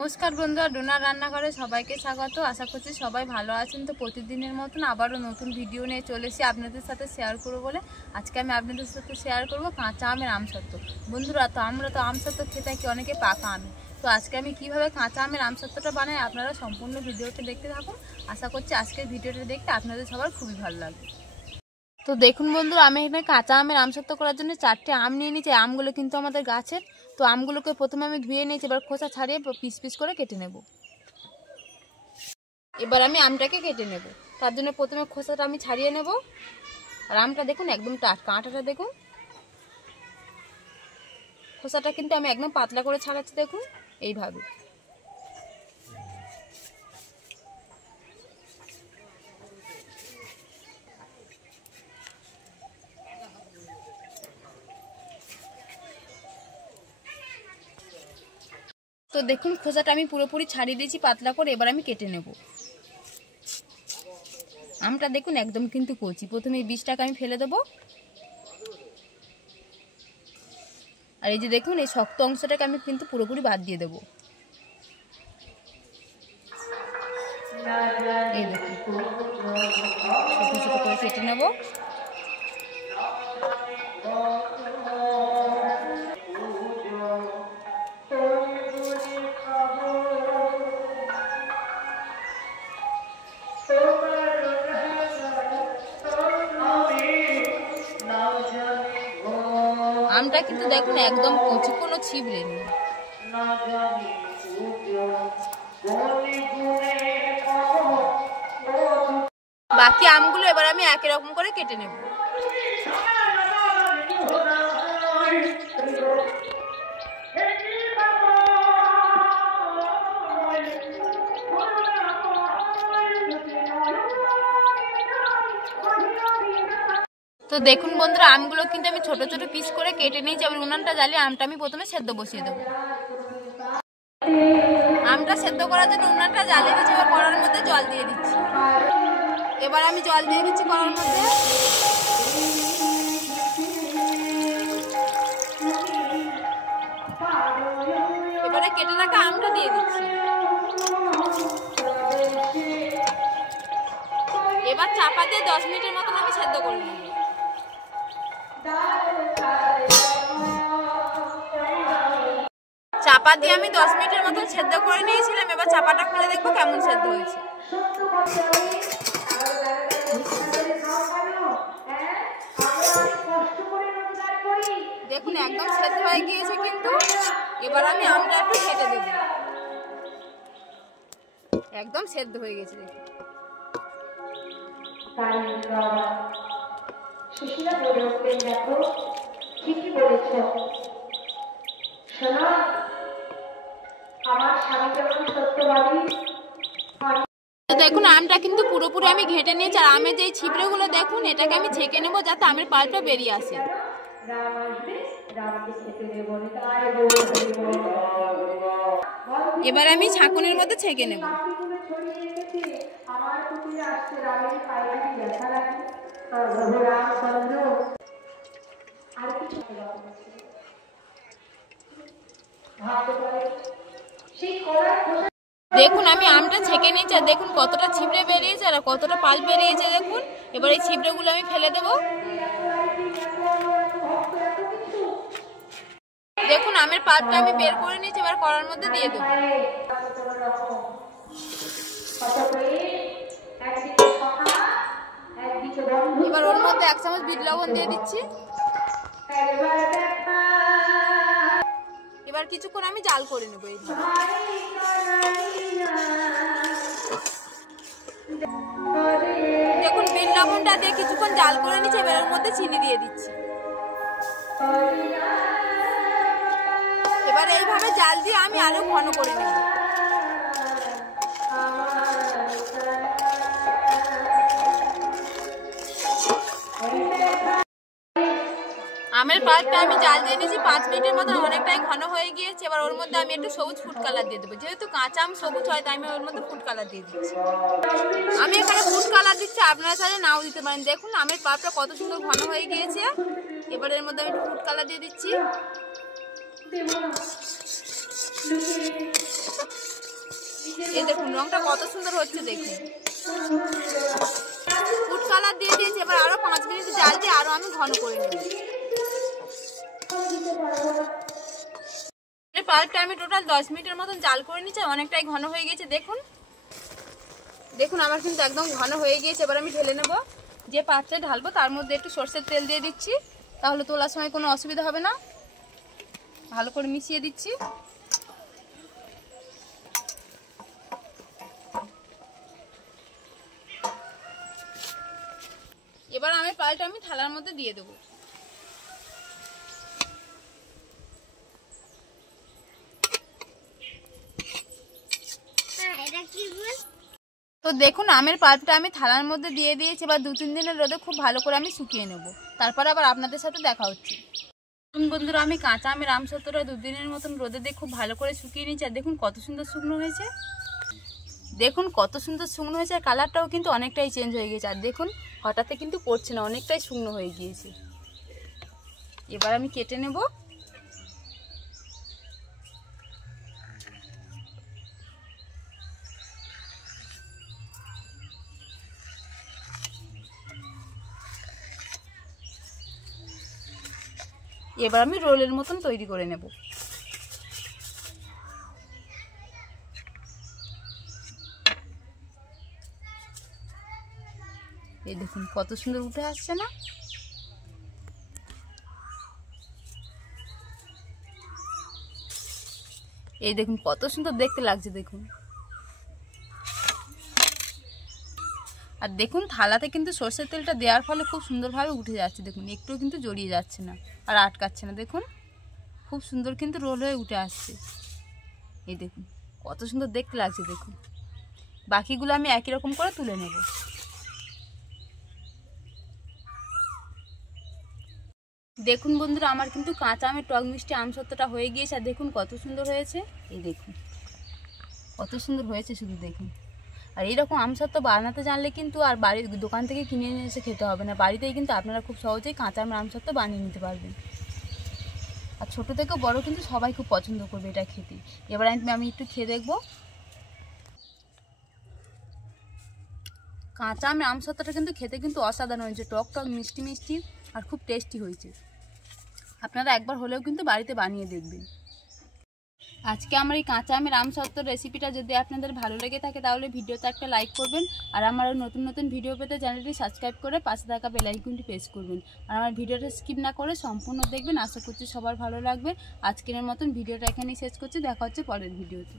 নমস্কার বন্ধুরা, ডোনার রান্নাঘরে সবাইকে স্বাগত। আশা করছি সবাই ভালো আছেন। তো প্রতিদিনের মতন আবারও নতুন ভিডিও নিয়ে চলে এসে আপনাদের সাথে শেয়ার করবো বলে আজকে আমি আপনাদের সাথে শেয়ার করব কাঁচা আমের আমসত্ত্ব। বন্ধুরা, আমরা তো আমসত্ত্ব খেতে থাকি অনেকে পাকা আমে। তো আজকে আমি কিভাবে কাঁচা আমের আমসত্ত্বটা বানাই আপনারা সম্পূর্ণ ভিডিওটা দেখতে থাকুন। আশা করছি আজকের ভিডিওটা দেখতে আপনাদের সবার খুবই ভালো লাগবে। তো দেখুন বন্ধুরা, আমি এখানে কাঁচা আমের আমসত্ত্ব করার জন্য 4টে আম নিয়ে নিয়েছি। আমগুলো কিন্তু আমাদের গাছের। তো আমগুলোকে প্রথমে আমি ধুয়ে নিয়েছি, এবার খোসা ছাড়িয়ে পিস পিস করে কেটে নেব। এবার আমি আমটাকে কেটে নেব। তার জন্য প্রথমে খোসাটা আমি ছাড়িয়ে নেব। আর আমটা দেখুন একদম টাটকা, আটাটা দেখুন। খোসাটা কিন্তু আমি একদম পাতলা করে ছাড়াচ্ছি, দেখুন এইভাবে। তো দেখুন খোসাটা আমি পুরোপুরি ছাড়িয়ে দিয়েছি পাতলা করে। এবার আমি কেটে নেব। আমটা দেখুন একদম কিন্তু কচি। প্রথমে এই বীজটাকে আমি ফেলে দেবো। আর এই যে দেখুন এই শক্ত অংশটাকে আমি কিন্তু পুরোপুরি বাদ দিয়ে দেবো। এই দেখুন ছোট ছোট করে কেটে নেব। আমটা কিন্তু দেখুন একদম কচি, কোনো ছিবড়ে নেই। বাকি আমগুলো এবার আমি একই রকম করে কেটে নেব। তো দেখুন বন্ধুরা, আমগুলো কিন্তু আমি ছোট ছোট পিস করে কেটে নিয়েছি। আবার উনানটা জ্বালিয়ে আমটা আমি প্রথমে সেদ্ধ বসিয়ে দেবো। আমটা সেদ্ধ করার জন্য উনানটা জ্বালিয়ে দিচ্ছি। এবার কড়ার মধ্যে জল দিয়ে দিচ্ছি। এবার আমি জল দিয়ে দিচ্ছি কড়ার মধ্যে। এবারে কেটে রাখা আমটা দিয়ে দিচ্ছি। এবার চাপা দিয়ে 10 মিনিটের মতন আমি সেদ্ধ করে নেব। চাপা দিয়ে আমি 10 মিনিটের মতন সেদ্ধ করে নিয়েছিলাম। এবার চাপাটা খুলে দেখবো কেমন সেদ্ধ হয়েছে। দেখুন একদম সেদ্ধ হয়ে গিয়েছে কিন্তু। এবার আমি আমটা একটু কেটে দেব। একদম সেদ্ধ হয়ে গেছে দেখুন। সুশীলা বলে উঠলেন, দেখো ঠিকই বলেছ শোনা, আমার স্বামী যখন সত্যবাদী। দেখুন আমটা কিন্তু পুরোপুরি আমি ঘেটে নিয়েছি। আর আমের যে ছিবড়েগুলো দেখুন, এটাকে আমি ছেঁকে নেবো যাতে আমের পাল্পটা বেরিয়ে আসে। এবার আমি ছাঁকুনির মধ্যে ছেঁকে নেব। দেখুন আমি আমটা ছেঁকে নিয়েছি। আর দেখুন কতটা ছিবড়ে বেরিয়েছে আর কতটা পাল্প বেরিয়েছে দেখুন। এবার এই ছিবড়েগুলো আমি ফেলে দেব। দেখুন আমের পাল্পটা আমি বের করে নিয়েছি। এবার কড়ার মধ্যে দিয়ে দেবো। এবার ওর মধ্যে 1 চামচ বিট লবণ দিয়ে দিচ্ছি। এবার কিছুক্ষণ আমি জাল করে নেবো। দেখুন বিট লবণটা দিয়ে কিছুক্ষণ জাল করে নিচ্ছি। এবার ওর মধ্যে চিনি দিয়ে দিচ্ছি। এবার এইভাবে জাল দিয়ে আমি আরো ঘন করে নেব। আমের পাল্পটা আমি জাল দিয়ে নিয়েছি 5 মিনিটের মতো, অনেকটাই ঘন হয়ে গিয়েছে। এবার ওর মধ্যে আমি একটু সবুজ ফুড কালার দিয়ে দেবো। যেহেতু কাঁচা আম সবুজ হয় তাই আমি ওর মধ্যে ফুড কালার দিয়ে দিচ্ছি। আমি এখানে ফুড কালার দিচ্ছি, আপনারা চাইলে নাও দিতে পারেন। দেখুন আমের পাল্পটা কত সুন্দর ঘন হয়ে গিয়েছে। এবার এর মধ্যে আমি একটু ফুড কালার দিয়ে দিচ্ছি। এই দেখুন রংটা কত সুন্দর হচ্ছে দেখুন। ফুড কালার দিয়ে দিয়েছি, এবার আরো 5 মিনিট জাল দিয়ে আরো আমি ঘন করে নেব। এই পাল্পটা আমি টোটাল 10 মিনিটের মতন জাল করে নিয়েছি, অনেকটাই ঘন হয়ে গেছে দেখুন। দেখুন আমার কিন্তু একদম ঘন হয়ে গিয়েছে। এবার আমি ঢেলে নেব। যে পাত্রে ঢালবো তার মধ্যে একটু সরষের তেল দিয়ে দিচ্ছি, তাহলে তোলার সময় কোনো অসুবিধা হবে না। ভালো করে মিশিয়ে দিচ্ছি। এবার আমি পালটা থালার মধ্যে দিয়ে দেবো। তো দেখুন আমের পাল্পটা আমি থালার মধ্যে দিয়ে দিয়েছি। এবার 2-3 দিনের রোদে খুব ভালো করে আমি শুকিয়ে নেব, তারপর আবার আপনাদের সাথে দেখা হচ্ছে। বন্ধুরা আমি কাঁচা আমের আমসত্ত্বটা 2 দিনের মতন রোদে দিয়ে খুব ভালো করে শুকিয়ে নিয়েছি। আর দেখুন কত সুন্দর শুকনো হয়েছে, দেখুন কত সুন্দর শুকনো হয়েছে। আর কালারটাও কিন্তু অনেকটাই চেঞ্জ হয়ে গেছে। আর দেখুন হঠাৎ কিন্তু পড়ছে না, অনেকটাই শুকনো হয়ে গিয়েছে। এবার আমি কেটে নেব। এবার আমি রোলের মতন তৈরি করে নেব। এই দেখুন কত সুন্দর উঠে আসছে না। এই দেখুন কত সুন্দর দেখতে লাগছে দেখুন। আর দেখুন থালাতে কিন্তু সরষের তেলটা দেওয়ার ফলে খুব সুন্দরভাবে উঠে যাচ্ছে দেখুন, একটুও কিন্তু জড়িয়ে যাচ্ছে না আর আটকাচ্ছে না। দেখুন খুব সুন্দর কিন্তু রোল হয়ে উঠে আসছে। এই দেখুন কত সুন্দর দেখতে লাগছে দেখুন। বাকিগুলো আমি একই রকম করে তুলে নেব। দেখুন বন্ধুরা আমার কিন্তু কাঁচা আমের টক মিষ্টি আমসত্ত্বটা হয়ে গিয়েছে। আর দেখুন কত সুন্দর হয়েছে, এই দেখুন কত সুন্দর হয়েছে শুধু দেখুন। আর এইরকম আমসত্ত্ব বানাতে জানলে কিন্তু আর বাড়ির দোকান থেকে কিনে নিয়ে এসে খেতে হবে না, বাড়িতেই কিন্তু আপনারা খুব সহজেই কাঁচা আমের আমসত্ত্ব বানিয়ে নিতে পারবেন। আর ছোটো থেকে বড় কিন্তু সবাই খুব পছন্দ করবে এটা খেতে। এবার আমি একটু খেয়ে দেখবো। কাঁচা আমের আমসত্ত্বটা কিন্তু খেতে কিন্তু অসাধারণ হয়েছে, টক টক মিষ্টি মিষ্টি আর খুব টেস্টি হয়েছে। আপনারা একবার হলেও কিন্তু বাড়িতে বানিয়ে দেখবেন। আজকে আমার এই কাঁচা আমের আমসত্ত্বর রেসিপিটা যদি আপনাদের ভালো লেগে থাকে তাহলে ভিডিওতে একটা লাইক করবেন। আর আমার নতুন নতুন ভিডিও পেতে চ্যানেলটি সাবস্ক্রাইব করে পাশে থাকা বেল আইকনটি প্রেস করবেন। আর আমার ভিডিওটা স্কিপ না করে সম্পূর্ণ দেখবেন। আশা করছি সবার ভালো লাগবে। আজকের মতন ভিডিওটা এখানেই শেষ করছি, দেখা হচ্ছে পরের ভিডিওতে।